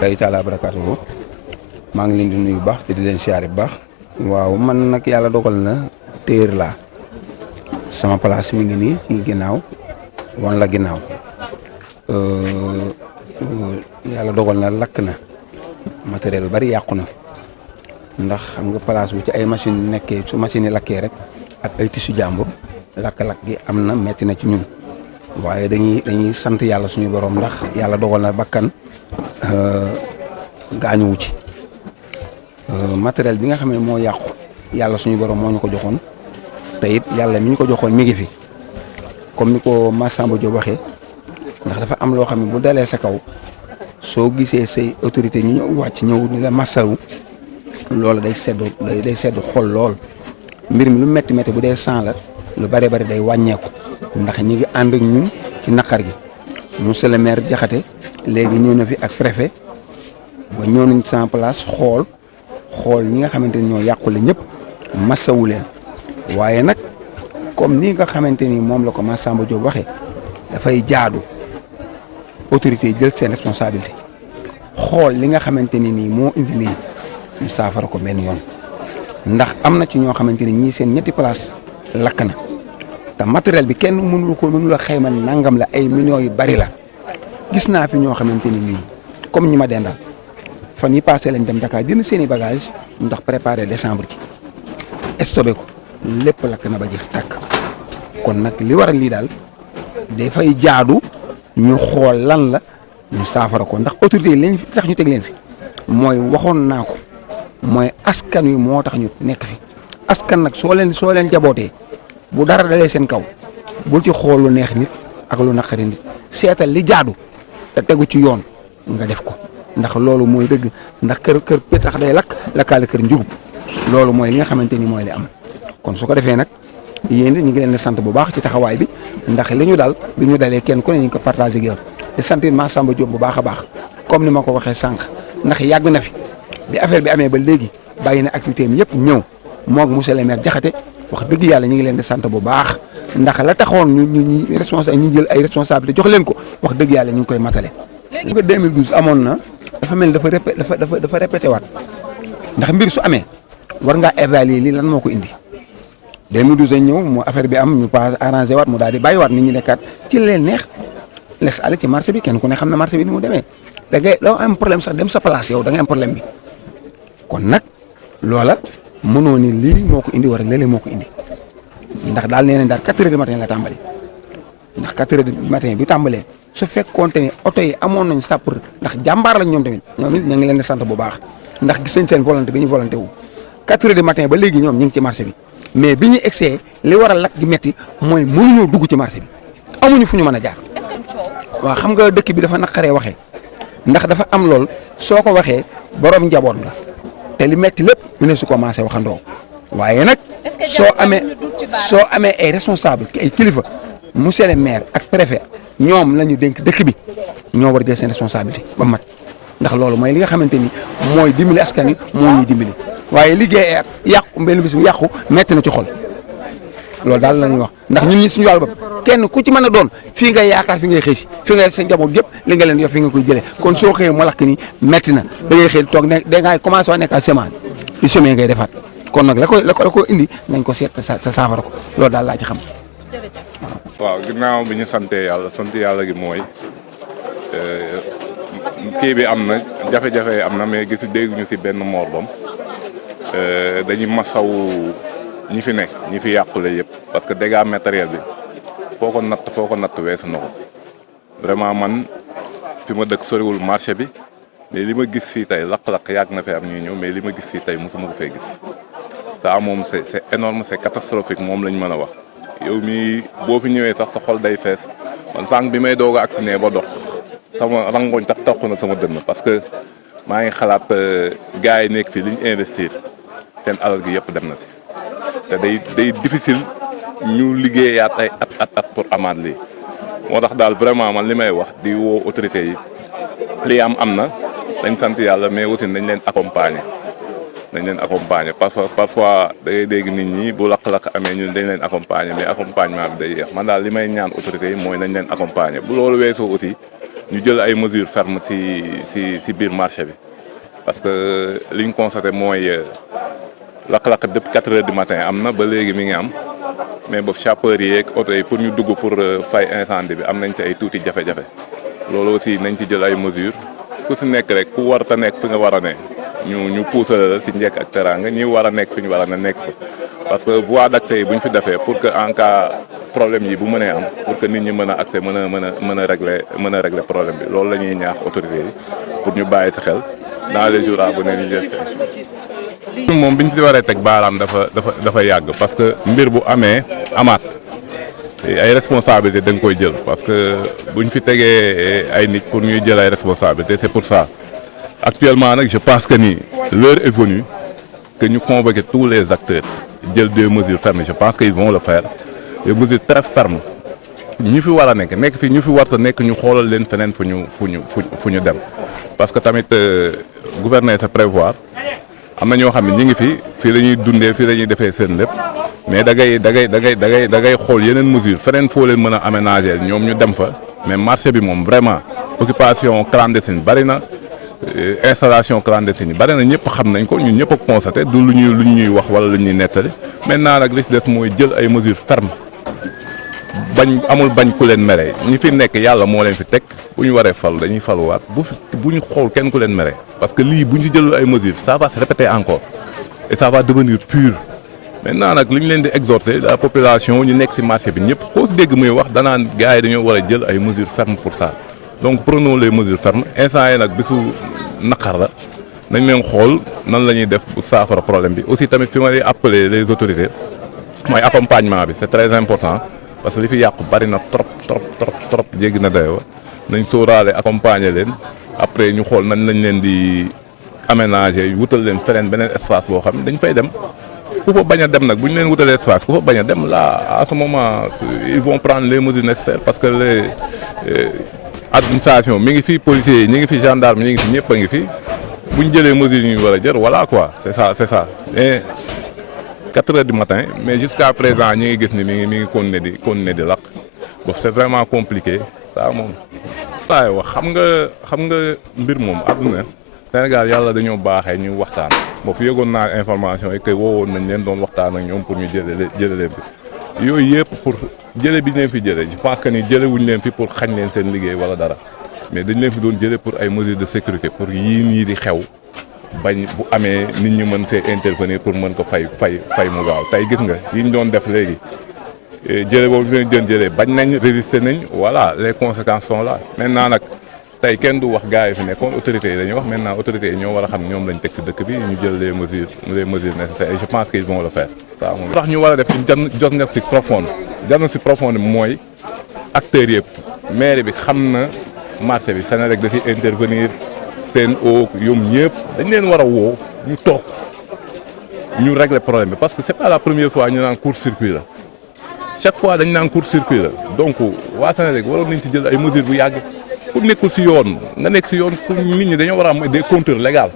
day taala barakaatu maa ngi leen di nuyu bu baax te di leen siyaare bu baax. waaw man nag yàlla dogal na téer laa sama place mi ngi nii ci ginnaaw wan la ginnaaw yàlla dogal na lakk na matériel bu bari yàqu na ndax xam nga place bu ci ay machine nekkee su machine yi lakkee rek ak ay tissu jàmbur lakk-lakk gi am na metti na ci ñun waaye dañuy sant yàlla suñu borom ndax yàlla dogal na bakkan gaañuwu ci matériel bi nga xam ne moo yàqu yàlla suñu borom moo ñu ko joxoon te it yàlla mi ñu ko joxoon mi ngi fi comme ni ko Massamba Diop waxee ndax dafa am loo xam ne bu dalee sa kaw soo gisee say autorité ñu ñëw wàcc ñëw ni la massawu loolu day sedd xol lool mbir mi lu métti métti bu dee 100 la lu bari bari day wàññeeku ndax ñi ngi ànd ak ñun ci naqar gi monsieur le maire Diakhaté léegi ñëw na fi ak préfet ba ñëw nañ sans place xool ñi nga xamante ni ñoo yàqule ñëpp massawu leen waaye nag comme ni nga xamante ni moom la ko Massamba Diop waxee dafay jaadu autorité yi jël seen responsabilité xool li nga xamante ni nii moo indi lii ñu saafara ko benn yoon ndax am na ci ñoo xamante ni ñii seen ñetti place lakk na te matériel bi kenn mënul a xayma nangam la ay millions yu bari la gis naa fi ñoo xamante ni nii comme ñi ma dendal fan yi passé lañ dem Dakar jënd seen i bagage ndax préparer décembre ci stocké ko lépp lakk na ba jeex tàkk kon nag li waral lii daal dafay jaadu ñu xool lan la ñu saafara ko ndax autorité yi lañ fi tax ñu teg leen fi mooy waxoon naa ko mooy askan wi moo tax ñu nekk fi askan nag soo leen jabootee bu dara dalee seen kaw bul ci xool lu neex nit ak lu naqari nit seetal li jaadu te tegu ci yoon nga def ko ndax loolu mooy dëgg ndax kër pétax day lakkaale kër njugub loolu mooy li nga xamante ni mooy li am kon su ko defee nag yéen ñu ngi leen di sant bu baax ci taxawaay bi ndax li ñu dal bi ñu dalee kenn ku ne ñu ngi ko partagé ak yow di sant Massamba Diop bu baax a baax comme ni ma ko waxee sànq ndax yàgg na fi bi affaire bi amee ba léegi bàyyi na activité am yëpp ñëw moog monsieur le maire Diakhaté wax dëgg yàlla ñu ngi leen di sant bu baax ndax la taxoon ñu jël ay responsabilité jox leen ko wax dëgg yàlla ñu ngi koy matale. léegi nga 2012 amoon na dafa mel dafa répété waat ndax mbir su amee war ngaa évaluer lii lan moo ko indi 2012 dañ ñëw mu affaire bi am ñu pas arrangé waat mu daal di bàyyiwaat nit ñi nekkaat ci leen neex les aller ci marché bi kenn ku ne xam na marché bi ni mu demee da ngay doo am problème sax dem sa place yow da ngay am problème bi kon nag loola mënoo ni lii moo ko indi wala léeg-léeg moo ko indi ndax daal nee nañ daal 4 heures du matin la tàmbali ndax 4 heures du matin bi tàmbalee su fekkoonte ni oto yi amoon nañ sapeur ndax jàmbaar lañ ñoom tamit ñoom it ñu ngi leen di sant bu baax ndax gis nañ seen volonté bi ñu volonté wu 4 heures du matin ba léegi ñoom ñu ngi ci marché bi mais bi ñu egsee li waral lakk gi metti mooy mënuñoo dugg ci marché bi amuñu fu ñu mën a jaar. waaw xam nga dëkk bi dafa naqaree waxee ndax dafa am lool soo ko waxee borom njaboot nga te li metti lépp mu ne su commencé waxandoo waaye nag soo amee ay responsable ay kilifa monsieur le maire ak préfet ñoom la ñu dénk dëkk bi ñoo war a jël seen responsabilité ba mat ndax loolu mooy li nga xamante ni mooy dimbali askan wi moo ñuy dimbali waaye liggéey ak yàqu benn bis bu yàqu metti na ci xol loolu daal la ñuy wax ndax ñun ñi suñu wàll bopp kenn ku ci mën a doon fii ngay yaakaar fi ngay xëy si fi ngay sa njaboot yëpp li nga leen yor fi nga koy jëlee kon soo xëyee mu lakk ni metti na da ngay xëy toog ne da ngay commencé waa nekk à semaine li semaine ngay defaat kon nag la ko indi nañ ko seet te saafara ko loolu daal laa ci xam. waaw ginnaaw bi ñu santee yàlla sant yàlla gi mooy kii bi am na jafe-jafe am na mais gisu dégguñu si benn morbam dañuy masaw ñi fi nekk ñi fi yàqule yëpp parce que dégâts matériel bi foo ko natt weesu na ko vraiment man fi ma dëkk soriwul marché bi mais li ma gis fii tey lakk-lakk yàgg na fi am ñuy ñëw mais li ma gis fii tey mosuma ko fee gis ça moom c'est énorme c'est catastrophique moom lañ mën a wax yow mi boo fi ñëwee sax sa xol day fees man sànq bi may doog a agsi ne ba dox sama rangoñ tax toq na sama dënn parce que maa ngi xalaat gars yi nekk fii li ñu investir seen alal gi yëpp dem na si te day difficile ñu liggéeyaat ay at pour amaat lii moo tax daal vraiment man li may wax di woo autorités yi lii am na dañ sant yàlla mais aussi nañ leen accompagner parfois da ngay dégg nit ñi bu lakk-lakk amee ñun dañ leen accompagner mais accompagnement bi day yéex man daal li may ñaan autorités yi mooy nañ leen accompagner bu loolu weesoo aussi ñu jël ay mesures fermes ci biir marché bi parce que li ñu constaté mooy lakk-lakk depuis 4 heures du matin am na ba léegi mi ngi am mais boobu sapeurs yi ak oto yi pour ñu dugg pour fay incendie bi am nañ ci ay tuuti jafe-jafe loolu aussi nañ ci jël ay mesures ku si nekk rek ku war a nekk fi nga war a ne ñu puusal la ci njëkk ak teraanga ñi war a nekk fi ñu war a nekk fa parce que voie d'accès yi bu ñu fi defee pour que en cas problème yi bu mënee am pour que nit ñi mën a accès mën a régler problème bi loolu la ñuy ñaax autorités yi pour ñu bàyyi si xel dans les jours à venir ñu def moom bi ñu si waree teg baaraam dafa yàgg parce que mbir bu amee amaat ay responsabilité da nga koy jël parce que bu ñu fi tegee ay nit pour ñuy jël ay responsabilité c'est pour ça actuellement nag je pense que ni l'heure est venue que ñu convoquer tous les acteurs jël des mesures fermes je pense qu'ils vont le faire des mesures très fermes ñi fi war a nekk fi ñu fi warta nekk ñu xoolal leen feneen fu ñu dem parce que tamit gouverner c'est prévoir am na ñoo xam ne ñi ngi fii la ñuy dundee fii la ñuy defee seen lépp mais da ngay xool yeneen mesures feneen foo leen mën a aménager ñoom ñu dem fa mais marché bi moom vraiment occupation clandestine bari na installation clandestine yi bari na ñëpp xam nañ ko ñun ñëpp a constaté du lu ñuy wax wala lu ñuy nettali maintenant nag li ci des mooy jël ay mesures fermes amul bañ ku leen mere ñi fi nekk yàlla moo leen fi teg bu ñu waree falu dañuy faluwaat bu ñu xool kenn ku leen mere parce que lii bu ñu jëlul ay mesures ça va se répéter encore et ça va devenir pur maintenant nag li ñu leen di exhorter la population ñu nekk ci marché bi ñëpp koo ci dégg muy wax danaan gars yi dañoo war a jël ay mesures fermes pour ça donc prenons les mesures fermes instant yi nag bisu naqar la nañ leen xool nan la ñuy def pour saafara problème bi aussi tamit fi ma lay appeler les autorités mooy accompagnement bi c'est très important parce que li fi yàqu bari na trop jéggi na dayoo nañ sóoraale accompagner leen après ñu xool nan lañ leen di aménager wutal leen feneen beneen espace boo xam ne dañ fay dem ku fa bañ a dem nag bu ñu leen wutalee espace ku fa bañ a dem là à ce moment ils vont prendre les mesures nécessaires parce que les administration mi ngi fi policiers yi ñi ngi fi gendarme ñi ngi fi ñëpp a ngi fi bu ñu jëlee mesures yi ñu war a jël voilà quoi c'est ça et 4 heures du matin mais jusqu'à présent ñi ngi gis ni mi ngi continuer di lakk bon c'est vraiment compliqué ça moom. waaye wax xam nga mbir moom àdduna Sénégal yàlla dañoo baaxee ñu waxtaan boo fi yëgoon naa information yi que woowoon nañ leen doon waxtaan ak ñoom pour ñu jëlee leen fi yooyu yëpp pour jële bi ñu leen fi jëlee je pense que ni jële wuñ leen fi pour xañ leen seen liggéey wala dara mais dañ leen fi doon jëlee pour ay mesures de sécurité pour yii nii di xew bañ bu amee nit ñi mën see intervenir pour mën ko fay mu gaaw tey gis nga yi ñu doon def léegi jële boobu ñu doon jëlee bañ nañ résister nañ voilà les conséquences sont là maintenant nag tey kenn du wax gars yi fi nekkoon autorités yi dañuy wax maintenant autorités yi ñoo war a xam ñoom lañ teg ci dëkk bi ñu jël les mesures nécessaires et je pense qu'ils vont le faire ça moom tax ñu war a def une diagnostic profonde mooy acteurs yëpp maire bi xam na marché bi Senelec dafiy intervenir Sen'Eau ñoom ñëpp dañ leen war a woo ñu toog ñu régler problème bi parce que c'est pas la première fois ñu naan court-circuit la chaque fois dañ naan court-circuit la donc waa Senelec waroon nañ ci jël ay mesures bu yàgg ku nekkul ci yoon nga nekk ci yoon pour nit ñi dañoo war a am des compteurs légaux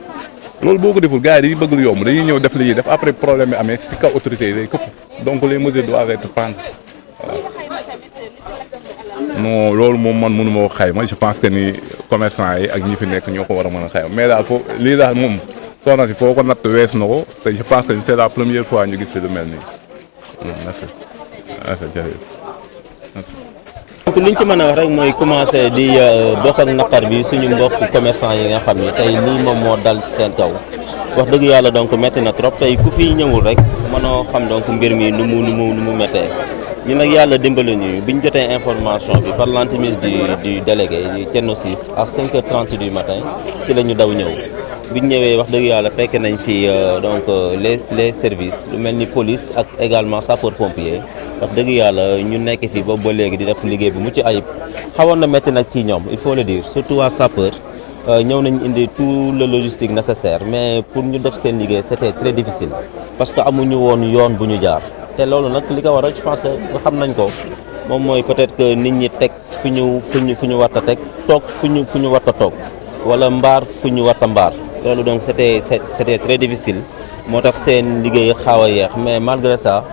loolu boo ko deful gars yi dañuy bëgg lu yomb dañuy ñëw def li ñuy def après problème bi amee ci kaw autorités yi day këpp donc les mesures doivent être prises non loolu moom man mënu ma ko xayma je pense que ni commerçant yi ak ñi fi nekk ñoo ko war a mën a xayma mais daal foofu lii daal moom soxna si foo ko natt wees na ko te je pense que c'est la première fois ñu gis fi lu mel nii merci merci jërëjëf. donc li ñu ci mën a wax rek mooy commencer di bokk ak naqar bi suñu mbokk commerçant yi nga xam ni tey lii moom moo dal seen kaw wax dëgg yàlla donc métti na trop tey ku fi ñëwul rek mënoo xam donc mbir mi nu mu méttee. ñu nag yàlla dimbali ñu bi ñu jotee information bi par l'entremise du délégué du Thierno Ciss à 5h30 du matin si la ñu daw ñëw bi ñu ñëwee wax dëgg yàlla fekk nañ fi donc les services lu mel ni police ak également sapeur pompier wax dëgg yàlla ñu nekk fi boobu ba léegi di def liggéey bu mucc ayib xawoon na métti nag ci ñoom il faut le dire surtout waa sapeur ñëw nañ indi tout le logistique nécessaire mais pour ñu def seen liggéey c'était très difficile parce que amuñu woon yoon bu ñu jaar. te loolu nag li ko waral je pense que xam nañ ko moom mooy peut-être que nit ñi teg fu ñu war a teg toog fu ñu war a toog wala mbaar fu ñu war a mbaar loolu donc c'était très difficile moo tax seen liggéey xaaw a yeex mais malgré ça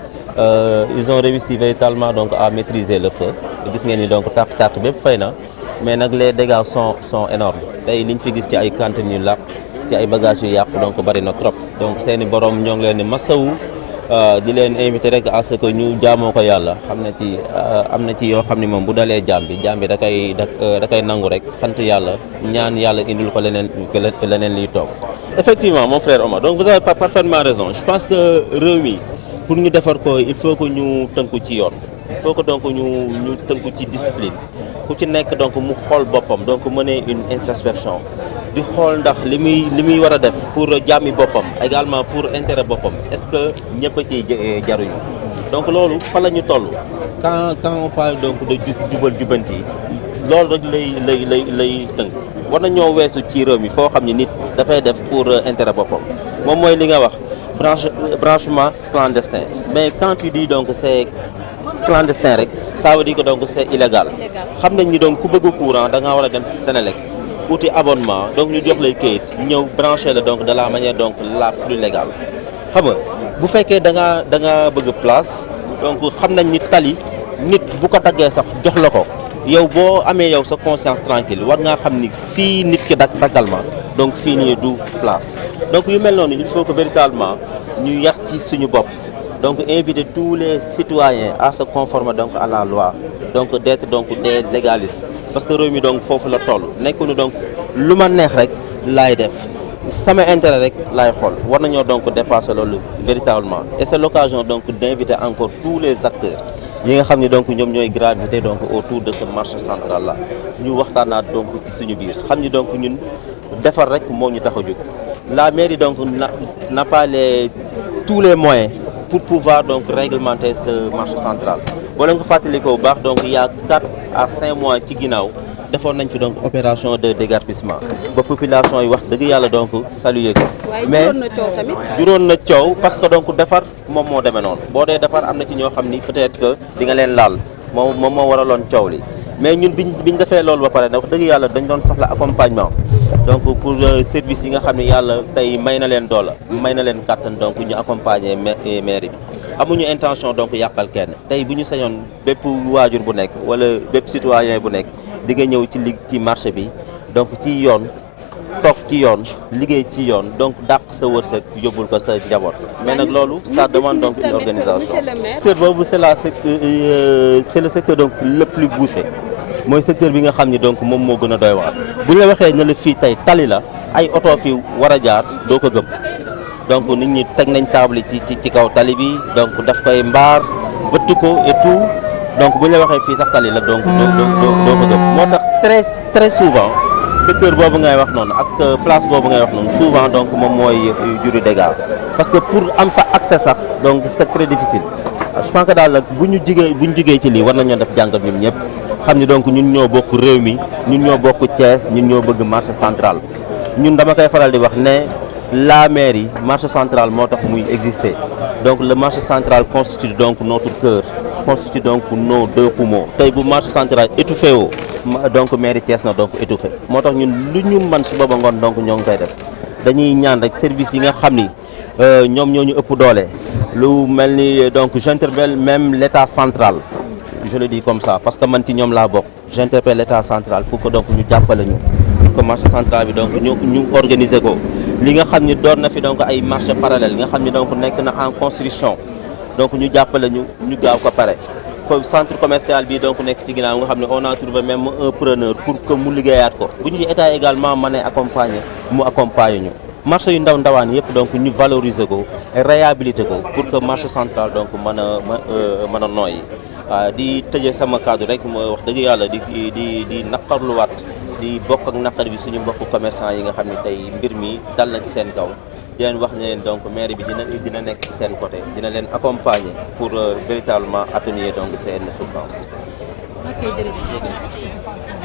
ils ont réussi véritablement donc à maîtriser le feu gis ngeen ni donc tàkk bépp fay na mais nag les dégâts sont énormes tey liñ fi gis ci ay cantines yu làq ci ay bagages yu yàqu donc bari na trop donc seeni borom ñoo ngi leen di masawu. di leen invité rek à ce que ñu jaamoo ko yàlla xam na ci am na ci yoo xam ne moom bu dalee jaam bi da koy nangu rek sant yàlla ñaan yàlla indil ko leneen liy toog. effectivement mon frère Omar donc vous avez parfaitement raison je pense que réew mi pour ñu defar ko il faut que ñu tënku ci yoon il faut que donc ñu tënku ci discipline ku ci nekk donc mu xool boppam donc mener une introspection di xool ndax li muy war a def pour jàmmi boppam également pour intérêt boppam est-ce que ñëpp a ciy jaruñu donc loolu fa la ñu toll quand on parle donc de jubal jubanti loolu rek lay tënk war na ñoo weesu ci réew mi foo xam ne nit dafay def pour intérêt boppam moom mooy li nga wax branchement clandestin mais quand tu dis donc c'est clandestin rek ça veut dire que donc c'est illégal xam nañ ni donc ku bëgg courant da ngaa war a dem Senelec uti abonnement donc ñu jox lay kayit ñëw branché la donc de la manière donc la plus légale xam nga bu fekkee da nga bëgg place donc xam nañ ni tali nit bu ko daggee sax jox la ko yow boo amee yow sa conscience tranquille war ngaa xam ni fii nit ki daggal ma donc fii nii du place donc yu mel noonu il faut que véritablement ñu yar ci suñu bopp donc inviter tous les citoyens à se conformer donc à la loi donc d'être donc des légalistes parce que réew mi donc foofu la toll nekkuñu donc lu ma neex rek laay def sama intérêt rek laay xool war nañoo donc dépasser loolu véritablement et c'est l'occasion donc d'inviter encore tous les acteurs yi nga xam ne donc ñoom ñooy graviter donc autour de ce marché central là ñu waxtaanaat donc ci suñu biir xam ni donc ñun defar rek moo ñu tax a jóg la mairie donc n'a pas tous les moyens pour pouvoir donc réglementer ce marché central boo leen ko fàttalikoo bu baax donc il y a 4 à 5 mois ci ginnaaw defoon nañ fi donc opération de déguerpissement ba population yi wax dëgg yàlla donc saluer ko mais juróon na coow parce que donc defar moom moo demee noonu boo dee defar am na ci ñoo xam ni peut-être que di nga leen laal moom moo waraloon coow li mais ñun biñ defee loolu ba pare wax dëgg yàlla dañ doon soxla accompagnement donc pour service yi nga xam ne yàlla tey may na leen doole may na leen kàttan donc ñu accompagner mairie bi amuñu intention donc yàqal kenn tey bu ñu sañoon bépp waajur bu nekk wala bépp citoyen bu nekk di nga ñëw ci marché bi donc ci yoon toog ci yoon liggéey ci yoon donc dàq sa wërsëg yóbbul ko sa njaboot mais nag loolu ça demande donc une organisation secteur boobu c'est le secteur donc le plus bouché mooy secteur bi nga xam ni donc moom moo gën a doy waar bu ñu la waxee ne la fii tey tali la ay oto fi war a jaar doo ko gëm donc nit ñi teg nañ table ci kaw tali bi donc daf koy mbaar bëtt ko et tout donc bu ñu la waxee fii sax tali la donc doo ko gëm moo tax très très souvent secteur boobu ngay wax noonu ak place boobu ngay wax noonu souvent donc moom mooy juri dégâts parce que pour am fa accès sax donc c'est très difficile je pense que daal nag bu ñu jugee ci lii war nañoo def jàngat ñun ñëpp xam ni donc ñun ñoo bokk réew mi ñun ñoo bokk Thiès ñun ñoo bëgg marché central ñun dama koy faral di wax ne la mairie marché central moo tax muy exister donc le marché central constitue donc notre cœur constitue donc nos deux poumons tey bu marché central étouffé woo donc mairie Thiès na donc étouffé moo tax ñun lu ñu mën suba ba ngoon donc ñoo ngi koy def dañuy ñaan rek service yi nga xam ni ñoom ñoo ñu ëpp doole lu mel ni donc j'interpelle même l'état central je le dis comme ça parce que man ci ñoom laa bokk j'interpelle l'état central pour que donc ñu jàppale ñu pour que marché central bi donc ñu organiser ko li nga xam ni door na fi donc ay marché parallèle nga xam ni donc nekk na en construction donc ñu jàppale ñu gaaw ko pare comme centre commercial bi donc nekk ci ginnaaw nga xam ne on a trouvé même un preneur pour que mu liggéeyaat ko bu ñu ci état également mën a accompagner mu accompagner ñu marché yu ndawaan yëpp donc ñu valoriser ko réhabiliter ko pour que marché central donc mën a nooyi waaw di tëjee sama kaddu rek mooy wax dëgg yàlla di naqarluwaat di bokk ak naqar bi suñu mbokku commerçant yi nga xam ne tey mbir mi dal na ci seen kaw di leen wax ne leen donc maire bi dina nekk ci seen côté dina leen accompagner pour véritablement atténuer donc seen souffrance. Ok, jërëjëf.